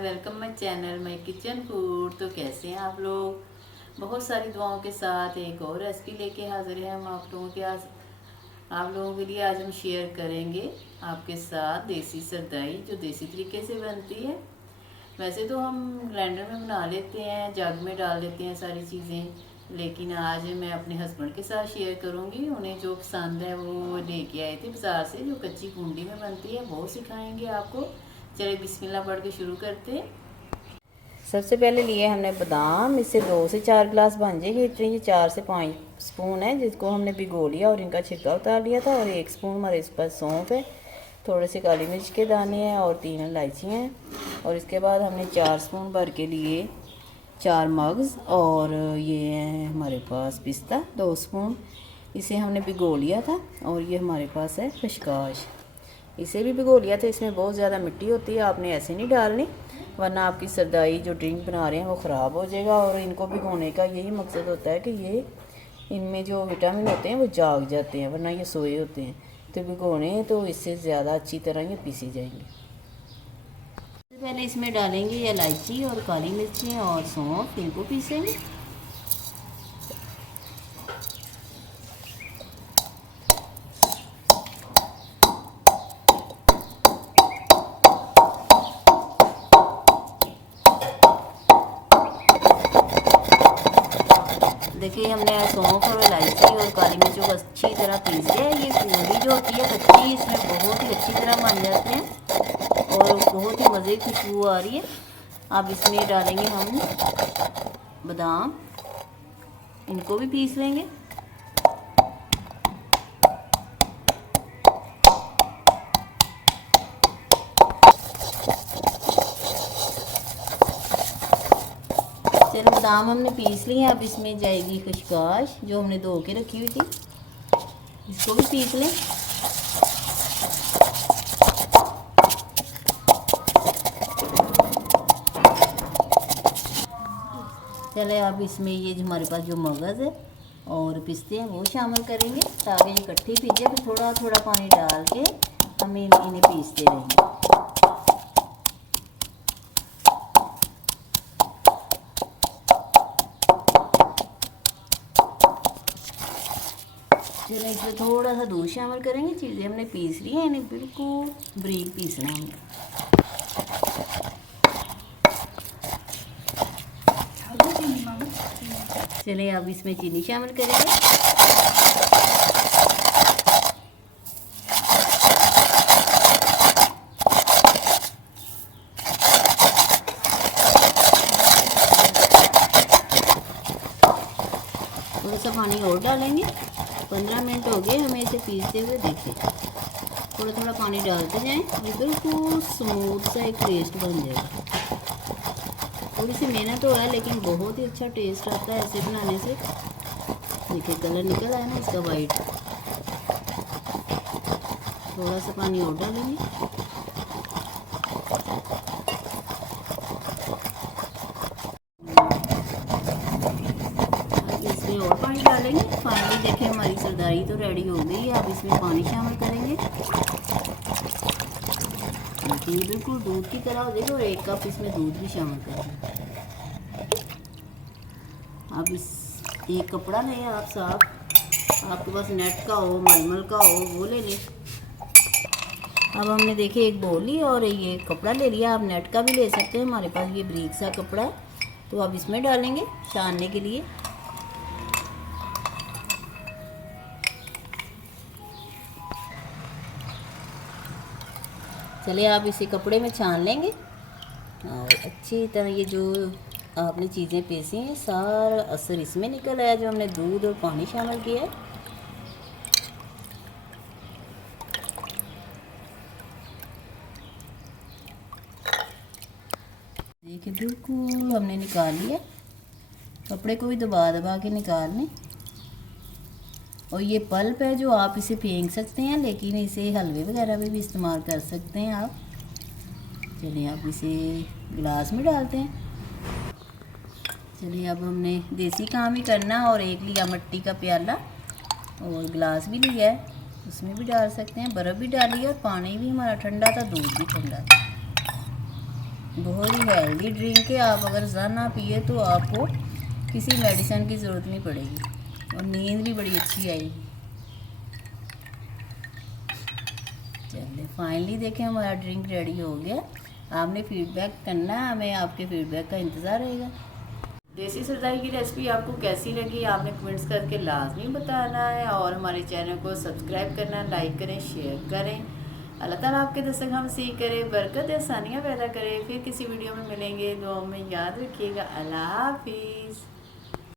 Welcome my channel my kitchen food. तो कैसे हैं आप लोग। बहुत सारी दुआओं के साथ एक और रेसिपी लेके हाजिर हैं हम आप लोगों के लिए। आज हम शेयर करेंगे आपके साथ देसी सरदाई, जो देसी तरीके से बनती है। वैसे तो हम ग्राइंडर में बना लेते हैं, जग में डाल देते हैं सारी चीज़ें, लेकिन आज मैं अपने हस्बैंड के साथ शेयर करूंगी। उन्हें जो पसंद है वो लेके आए थे बाज़ार से, जो कच्ची बूंदी में बनती है, वो सिखाएंगे आपको। चलिए बिस्मिल्लाह पढ़ के शुरू करते हैं। सबसे पहले लिए हमने बादाम, इससे 2 से 4 गिलास बन जाएंगे इतने। ये 4 से 5 स्पून है, जिसको हमने भिगो लिया और इनका छिलका उतार लिया था। और 1 स्पून हमारे इस पर सौंफ है, थोड़े से काली मिर्च के दाने हैं और 3 इलायची हैं। और इसके बाद हमने 4 स्पून भर के लिए 4 मग्स, और ये है हमारे पास पिस्ता 2 स्पून, इसे हमने भिगो लिया था। और ये हमारे पास है खसखस, इसे भी भिगो लिया था। इसमें बहुत ज़्यादा मिट्टी होती है, आपने ऐसे नहीं डालनी, वरना आपकी सरदाई जो ड्रिंक बना रहे हैं वो ख़राब हो जाएगा। और इनको भिगोने का यही मकसद होता है कि ये इनमें जो विटामिन होते हैं वो जाग जाते हैं, वरना ये सोए होते हैं। तो भिगोने तो इससे ज़्यादा अच्छी तरह ये पीसी जाएंगी। सबसे पहले इसमें डालेंगे इलायची और काली मिर्चें और सौंफ, इनको पीसेंगे। देखिए हमने सौंफ और इलायची और काली मिर्चों को अच्छी तरह पीस लिया है। ये पूरी जो होती है कच्ची, इसमें बहुत ही अच्छी तरह बन जाते हैं और बहुत ही मज़े की खुशबू आ रही है। अब इसमें डालेंगे हम बादाम, इनको भी पीस लेंगे। चलो बादाम हमने पीस लिए। अब इसमें जाएगी खसखस, जो हमने धो के रखी हुई थी, इसको भी पीस लें। चले अब इसमें ये जो हमारे पास जो मगज़ है और पिस्ते हैं वो शामिल करेंगे, ताकि ये इकट्ठी पीजे। फिर थोड़ा थोड़ा पानी डाल के हम इन्हें पीसते रहेंगे। चलो इसमें थोड़ा सा दूध शामिल करेंगे। चीज़ें हमने पीस ली हैं, इन्हें बिल्कुल बारीक पीसना है। चलिए अब इसमें चीनी शामिल करेंगे। थोड़ा सा पानी और डालेंगे। 15 मिनट हो गए हमें इसे पीसते हुए, देखिए थोड़ा थोड़ा पानी डालते जाएं, ये बिल्कुल स्मूथ सा एक पेस्ट बन जाएगा। थोड़ी सी मेहनत तो है, लेकिन बहुत ही अच्छा टेस्ट आता है ऐसे बनाने से। देखिए कलर निकल आया ना इसका वाइट। थोड़ा सा पानी और डालेंगे। इसमें और पानी डालेंगे। फाइनली देखिए हमारी सरदाई तो रेडी हो गई है। अब इसमें पानी शामिल करेंगे, बिल्कुल दूध की तरह हो जाएगी। और 1 कप इसमें दूध भी शामिल करेंगे। अब इस एक कपड़ा लें आप साफ, आपके पास नेट का हो, मलमल का हो, वो ले लें। अब हमने देखिए एक बोल ली और ये कपड़ा ले लिया। आप नेट का भी ले सकते हैं, हमारे पास ये बारीक सा कपड़ा है। तो अब इसमें डालेंगे छानने के लिए। चलिए आप इसे कपड़े में छान लेंगे और अच्छी तरह ये जो आपने चीज़ें पीसी हैं सारा असर इसमें निकल आया, जो हमने दूध और पानी शामिल किया है। देखिए बिल्कुल हमने निकाल लिया। कपड़े को भी दबा दबा के निकाल लें। और ये पल्प है जो आप इसे फेंक सकते हैं, लेकिन इसे हलवे वगैरह में भी इस्तेमाल कर सकते हैं आप। चलिए आप इसे गिलास में डालते हैं। चलिए अब हमने देसी काम ही करना। और एक लिया मिट्टी का प्याला और गिलास भी लिया है, उसमें भी डाल सकते हैं। बर्फ़ भी डाली है और पानी भी हमारा ठंडा था, दूध भी ठंडा था। बहुत ही हेल्दी ड्रिंक है। आप अगर ज़ा ना पिए तो आपको किसी मेडिसिन की ज़रूरत नहीं पड़ेगी और नींद भी बड़ी अच्छी आएगी। चलिए फाइनली देखें हमारा ड्रिंक रेडी हो गया। आपने फीडबैक करना है, हमें आपके फीडबैक का इंतज़ार रहेगा। देसी सरदाई की रेसिपी आपको कैसी लगी आपने कमेंट्स करके लाजमी बताना है और हमारे चैनल को सब्सक्राइब करना, लाइक करें, शेयर करें। अल्लाह ताला आपके दस्तरखान सीख करे, बरकत आसानियाँ पैदा करे। फिर किसी वीडियो में मिलेंगे, दुआ में याद रखिएगा। अल्लाह हाफिज़।